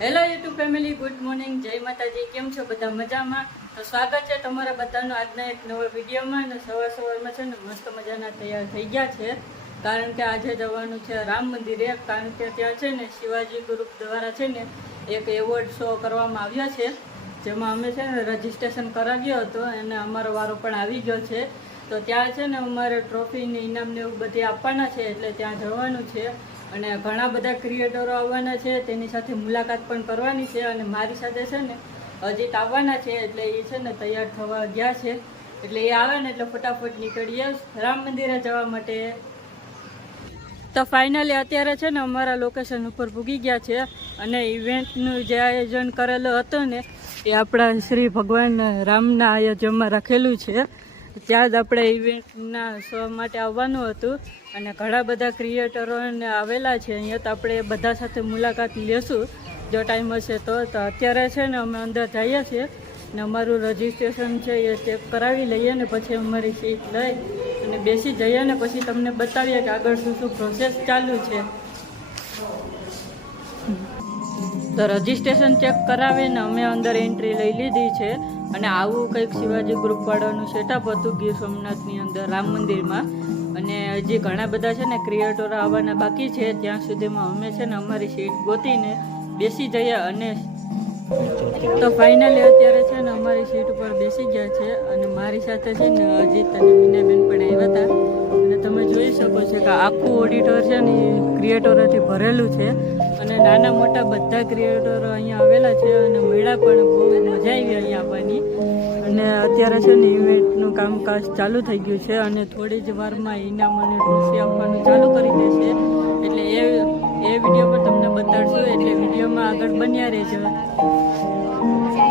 Hello YouTube family, good morning, જય માતાજી. કેમ છો બધા? મજામાં? તો સ્વાગત છે તમારા બધાનું આજના એક નવા વિડીયોમાં. અને સવારમાં છે ને મસ્ત મજાના તૈયાર થઈ ગયા છે, કારણ કે આજે જવાનું છે રામ મંદિરે. કારણ કે ત્યાં છે ને શિવાજી ગ્રુપ દ્વારા છે ને એક એવોર્ડ શો કરવામાં આવ્યો છે, જેમાં અમે છે ને રજીસ્ટ્રેશન કરાવ્યો હતો અને અમારો વારો પણ આવી ગયો છે. તો ત્યાં છે ને અમારે ટ્રોફીને ઇનામને એવું બધી આપવાના છે, એટલે ત્યાં જવાનું છે. અને ઘણા બધા ક્રિએટરો આવવાના છે, તેની સાથે મુલાકાત પણ કરવાની છે. અને મારી સાથે છે ને અજીત આવવાના છે, એટલે એ છે ને તૈયાર થવા ગયા છે. એટલે એ આવે ને એટલે ફટાફટ નીકળીએ રામ મંદિરે જવા માટે. તો ફાઇનલી અત્યારે છે ને અમારા લોકેશન ઉપર પૂગી ગયા છે. અને ઇવેન્ટનું જે આયોજન કરેલું હતું ને એ આપણા શ્રી ભગવાન રામના આયોજનમાં રાખેલું છે. ત્યાં જ આપણે ઇવેન્ટના શો માટે આવવાનું હતું. અને ઘણા બધા ક્રિએટરોને આવેલા છે અહીંયા, તો આપણે બધા સાથે મુલાકાત લેશું જો ટાઈમ હશે તો. અત્યારે છે ને અમે અંદર જઈએ છીએ ને અમારું રજીસ્ટ્રેશન છે એ ચેક કરાવી લઈએ ને પછી અમારી સીટ લઈ અને બેસી જઈએ ને પછી તમને બતાવીએ કે આગળ શું શું પ્રોસેસ ચાલુ છે. તો રજીસ્ટ્રેશન ચેક કરાવીને અમે અંદર એન્ટ્રી લઈ લીધી છે. અને આવું કંઈક શિવાજી ગ્રુપવાળાનું સેટઅપ હતું ગીર સોમનાથની અંદર રામ મંદિરમાં. અને હજી ઘણા બધા છે ને ક્રિએટરો આવવાના બાકી છે. ત્યાં સુધીમાં અમે છે ને અમારી સીટ ગોતીને બેસી જઈએ. અને તો ફાઇનલી અત્યારે છે ને અમારી સીટ ઉપર બેસી ગયા છે. અને મારી સાથે છે ને અજીત અને મીનાબેન પણ આવ્યા હતા. અને તમે જોઈ શકો છો કે આખું ઓડિટર છે ને એ ક્રિએટરોથી ભરેલું છે. અને નાના મોટા બધા ક્રિએટરો અહીંયા આવેલા છે. અને મેળા પણ બહુ મજા આવી અહીંયા આવવાની. અને અત્યારે છે ને ઇવેન્ટનું કામકાજ ચાલુ થઈ ગયું છે. અને થોડી જ વારમાં ઇનામ અને ટ્રોફી આપવાનું ચાલુ કરી દેશે. એટલે એ વિડીયો પણ તમને બતાડશું, એટલે વિડીયોમાં આગળ બન્યા રહેજો.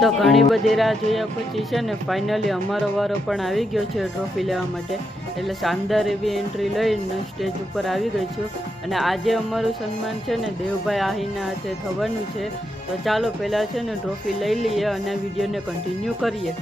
તો ઘણી બધી રાહ જોયા પછી છે ને ફાઇનલી અમારો વારો પણ આવી ગયો છે ટ્રોફી લેવા માટે. એટલે શાનદાર એવી એન્ટ્રી લઈને સ્ટેજ ઉપર આવી ગઈ છું. અને આજે અમારું સન્માન છે ને દેવભાઈ આહીના હાથે થવાનું છે. તો ચાલો પહેલાં છે ને ટ્રોફી લઈ લઈએ અને વિડીયોને કન્ટિન્યુ કરીએ.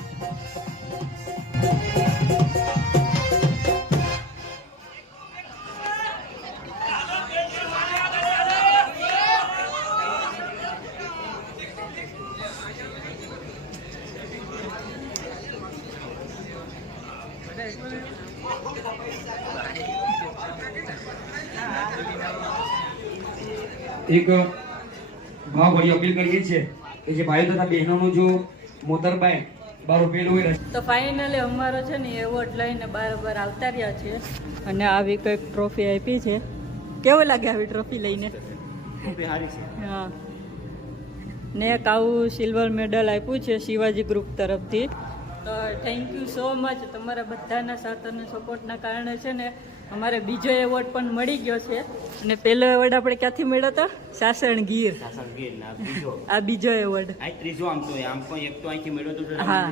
એક ભાવભરી અપીલ કરીએ છીએ કે જે ભાઈઓ તથા બહેનોનું જો મોતરબાઈ બાર ઉભેલું હોય. તો ફાઇનલી અમારો છે ને એવોર્ડ લઈને બાર આવતા રહ્યા છે. અને આવી કંઈક ટ્રોફી આપી છે. કેવું લાગે આવી ટ્રોફી લઈને? હા, ને એક આવું સિલ્વર મેડલ આપ્યું છે શિવાજી ગ્રુપ તરફથી. તો થેન્ક યુ સો મચ. તમારા બધાના સાથ અને સપોર્ટના કારણે છે ને અમારે બીજો એવોર્ડ પણ મળી ગયો છે. અને પહેલો એવોર્ડ આપણે ક્યાંથી મળ્યો હતો? સાસણ ગીર. આ બીજો એવોર્ડ. ત્રીજો આમ તો એક તો અહીંથી મળ્યો તો. હા,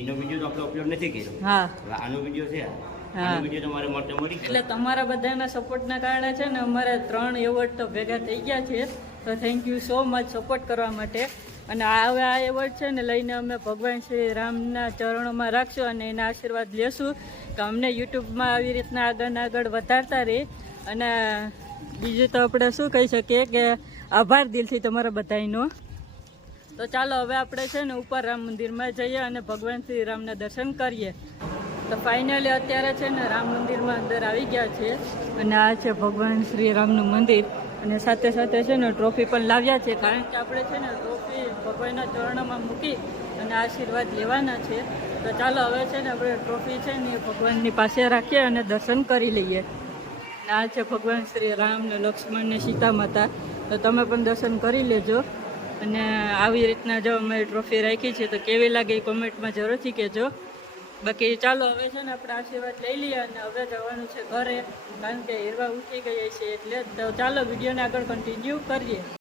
એનો વિડીયો તો આપણે અપલોડ નથી કર્યો. હા, આનો વિડીયો છે. હા, વિડીયો તમારે માટે મળી એટલે તમારા બધાના સપોર્ટના કારણે છે ને અમારે 3 એવોર્ડ તો ભેગા થઈ ગયા છે. તો thank you so much support કરવા માટે. અને હવે આ એવોર્ડ છે ને લઈને અમે ભગવાન શ્રી રામના ચરણોમાં રાખશું અને એના આશીર્વાદ લેશું કે અમને યુટ્યુબમાં આવી રીતના આગળ વધારતા રહી. અને બીજું તો આપણે શું કહી શકીએ કે આભાર દિલથી તમારા બધાનો. તો ચાલો હવે આપણે છે ને ઉપર રામ મંદિરમાં જઈએ અને ભગવાન શ્રી રામના દર્શન કરીએ. તો ફાઇનલી અત્યારે છે ને રામ મંદિરમાં અંદર આવી ગયા છે. અને આ છે ભગવાન શ્રી રામનું મંદિર. અને સાથે સાથે છે ને ટ્રોફી પણ લાવ્યા છે, કારણ કે આપણે છે ને ટ્રોફી ભગવાનના ચરણોમાં મૂકી અને આશીર્વાદ લેવાના છે. તો ચાલો હવે છે ને આપણે ટ્રોફી છે ને ભગવાનની પાસે રાખીએ અને દર્શન કરી લઈએ. આ છે ભગવાન શ્રી રામ ને લક્ષ્મણ ને સીતા માતા. તો તમે પણ દર્શન કરી લેજો. અને આવી રીતના જો અમે ટ્રોફી રાખી છે તો કેવી લાગે એ કોમેન્ટમાં જરૂરથી કહેજો. બાકી ચાલો હવે છે ને આપણે આશીર્વાદ લઈ લઈએ અને હવે જવાનું છે ઘરે, કારણ કે હીરવા ઉઠી ગઈ છે. એટલે તો ચાલો વિડીયોને આગળ કન્ટિન્યુ કરીએ.